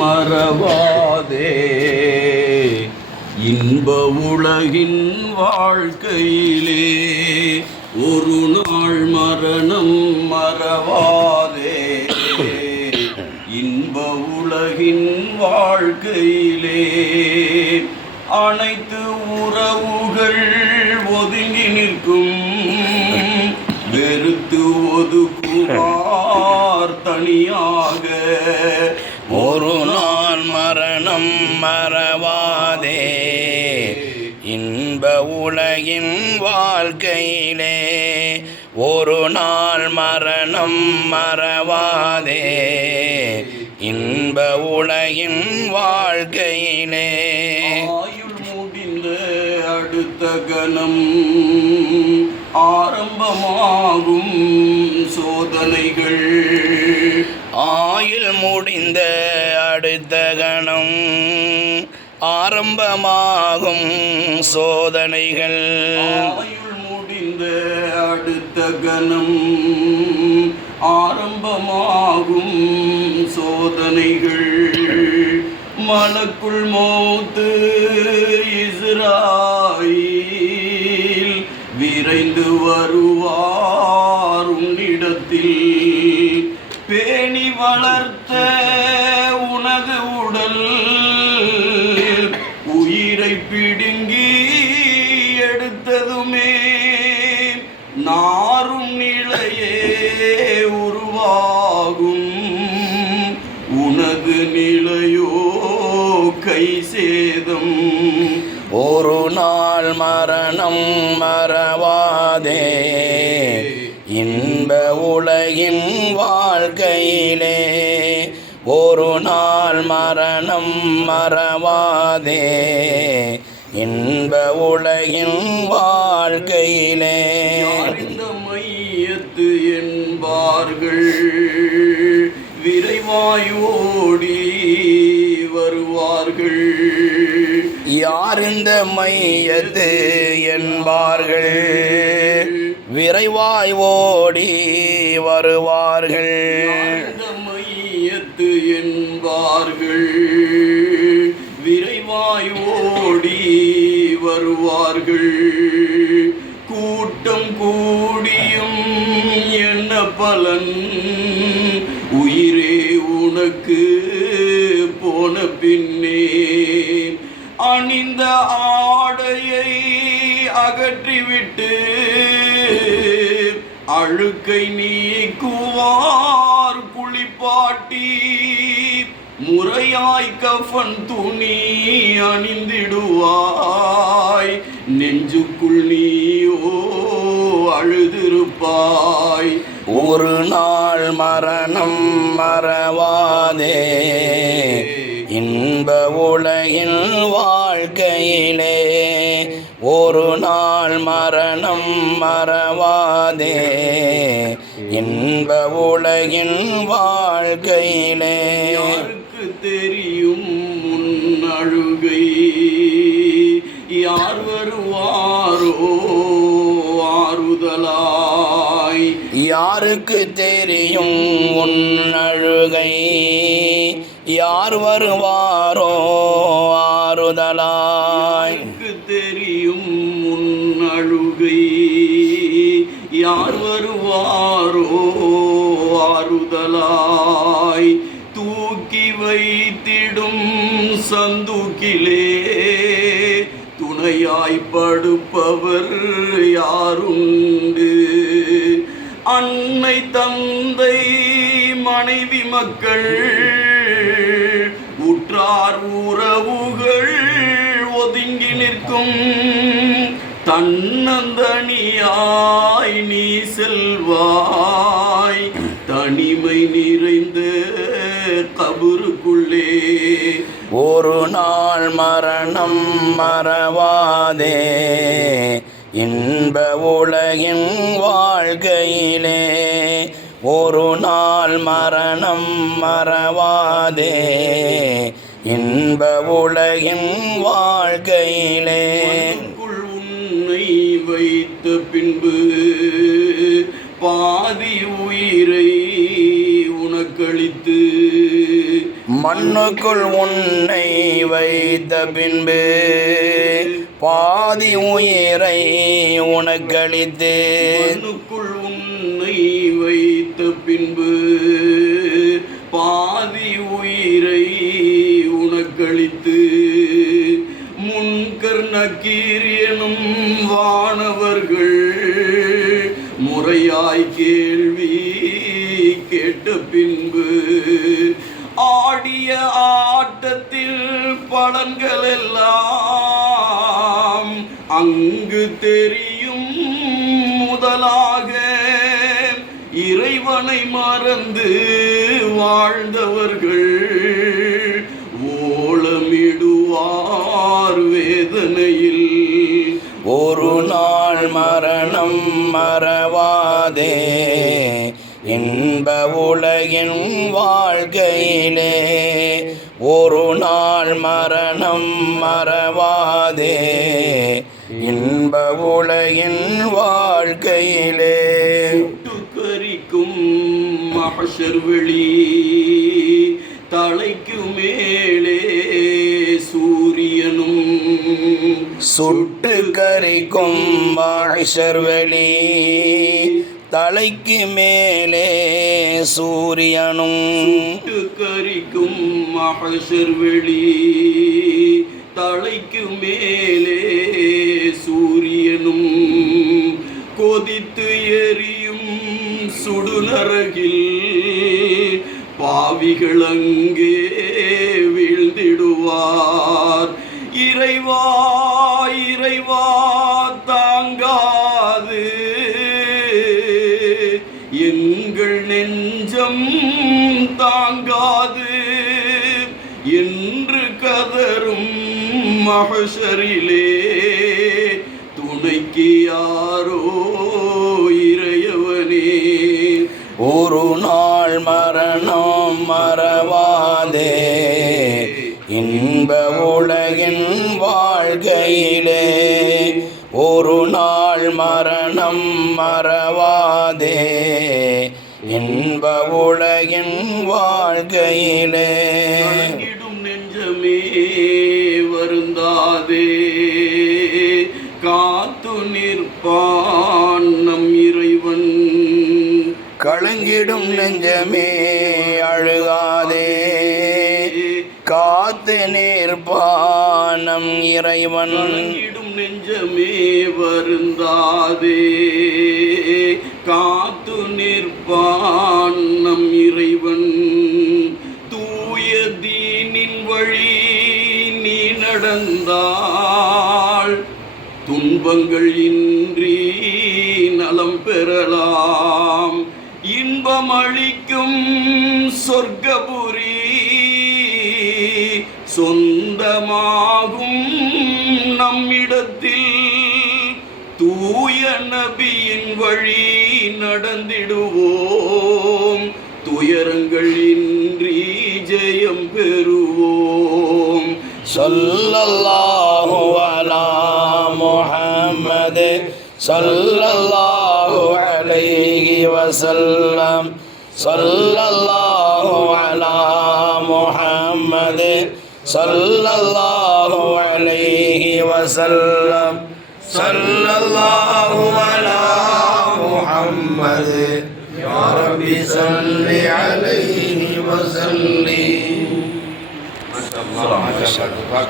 மறவாதே இன்ப உலகின் வாழ்க்கையிலே ஒரு நாள் மரணம் மறவாதே இன்ப உலகின் வாழ்க்கையிலே அனைத்து உறவுகள் ஒதுங்கி நிற்கும் வெறுத்து ஒதுக்குவார் தனியாக ஒரு நாள் மரணம் மறவாதே இன்ப உலகின் வாழ்க்கையிலே ஒரு நாள் மரணம் மறவாதே இன்ப உலகின் வாழ்க்கையிலே ஆயுள் முடிந்த அடுத்த கணம் ஆரம்பமாகும் சோதனைகள் ஆயுள் முடிந்த அடுத்த கணம் ஆரம்பமாகும் சோதனைகள் ஆயுள் முடிந்த அடுத்த கணம் ஆரம்பமாகும் சோதனைகள் மலக்குள் மௌத்து இஸ்ராயீல் விரைந்து வருவார் உன்னிடத்தில் பேணி வளர்த்த உனது உடல் உயிரை பிடுங்கி எடுத்ததுமே நாரும் நிலையே உருவாகும் உனது நிலையோ கை சேதம் ஒரு நாள் மரணம் மறவாதே இன்ப உலகின் வாழ்க்கையிலே ஒரு நாள் மரணம் மறவாதே இன்ப உலகின் வாழ்க்கையிலே இந்த மையத்து என்பார்கள் விரைவாய் ஓடி வருவார்கள் யார் இந்த மையத்து என்பார்கள் விரைவாய் ஓடி வருவார்கள் இந்த மையத்து என்பார்கள் விரைவாய் ஓடி வருவார்கள் கூட்டம் கூடியும் என்ன பலன் உயிரே உனக்கு போன பின்னே அணிந்த ஆடையை அகற்றிவிட்டு அழுக்கை நீக்குவார் குளிப்பாட்டி முறையாய் கஃன் துணி அணிந்திடுவாய் நெஞ்சுக்குள் நீயோ அழுதிருப்பாய் ஒரு நாள் மரணம் மறவாதே இன்ப உலகின் வாழ்க்கையிலே ஒரு நாள் மரணம் மறவாதே இன்ப உலகின் வாழ்க்கையிலே யாருக்கு தெரியும் உன் அழுகை யார் வருவாரோ ஆறுதலாய் யாருக்கு தெரியும் உன் அழுகை யார் வருவாரோ ஆறுதலாய் தெரியும் உன் அழுகை யார் வருவாரோ ஆறுதலாய் தூக்கி வைத்திடும் சந்துக்கிலே துணையாய் படுப்பவர் யாருண்டு அன்னை தந்தை மனைவி மக்கள் உற்றார் உறவுகள் ஒதுங்கி நிற்கும் தன்னந்தனியாய் நீ செல்வாய் தனிமை நிறைந்த கபருக்குள்ளே ஒரு நாள் மரணம் மறவாதே இன்ப உலகின் வாழ்க்கையிலே ஒரு நாள் மரணம் மறவாதே இன்ப உலகின் வாழ்க்கையிலே உன்னை வைத்த பின்பு பாதி உயிரை உனக்களித்து மண்ணுக்குள் உன்னை வைத்த பின்பு பாதி உயிரை உனக்களித்து மண்ணுக்குள் உன்னை வைத்த பின்பு பாதி உயிரை உனக்களித்து முன்கர் நக்கீர் எனும் வானவர்கள் முறையாய் கேள்வி கேட்ட பின்பு ஆடிய ஆட்டத்தில் பலன்கள் எல்லாம் அங்கு தெரியும். முதலாக இறைவனை மறந்து வாழ்ந்தவர்கள் ஓலமிடுவார் வேதனையில். ஒரு நாள் மரணம் மறவாதே இன்ப உலகின் வாழ்க்கையிலே. ஒரு நாள் மரணம் மறவாதே இன்ப உலகின் வாழ்க்கையிலே. கரிக்கும் மஹ்ஷர் வெளி தலைக்கு மேலே சூரியனும் சுட்டு கரிக்கும் மஹ்ஷர் வெளி தலைக்கு மேலே சூரியனும். சுட்டு கரிக்கும் மஹ்ஷர் வெளி தலைக்கு மேலே சூரியனும் கொதித்து எரியும் சுடுநரகில் பாவிகள் அங்கே வீழ்ந்திடுவார். இறைவா இறைவா தாங்காது எங்கள் நெஞ்சம் தாங்காது என்று கதரும் மஹ்ஷரிலே துணைக்கு யாரோ இறையவனே. ஒரு நாள் மரணம் மறவாதே இன்ப உலகின் வாழ்க்கையிலே. ஒரு நாள் மரணம் மறவாதே இன்ப உலகின் வாழ்க்கையிலே. கலங்கிடும் நெஞ்சமே வருந்தாதே காத்து நிற்பான் நம் இறைவன். கலங்கிடும் நெஞ்சமே அழுகாதே காத்து நிற்பான் நம் இறைவன். கலங்கிடும் நெஞ்சமே வருந்தாதே காத்து நிற்பான் நம் இறைவன். தூய தீனின் வழி நீ நடந்தால் துன்பங்கள் இன்றி நலம் பெறலாம். இன்பமளிக்கும் சொர்க்கபுரி சொந்தமாகும் நம்மிடத்தில். தூய நபியின் வழி நடந்திடுவோம் துயரங்கள் இன்றி ஜெயம் பெறுவோம். ஸல்லல்லாஹு அலா முஹம்மது ஸல்லல்லாஹு அலைஹி வஸல்லம். ஸல்லல்லாஹு அலா முஹம்மது ஸல்லல்லாஹு அலைஹி வஸல்லம். ஸல்லல்லாஹு அலா முஹம்மது யா ரப்பி ஸல்லி அலைஹி வஸல்லிம். ما شاء الله ما شاء الله.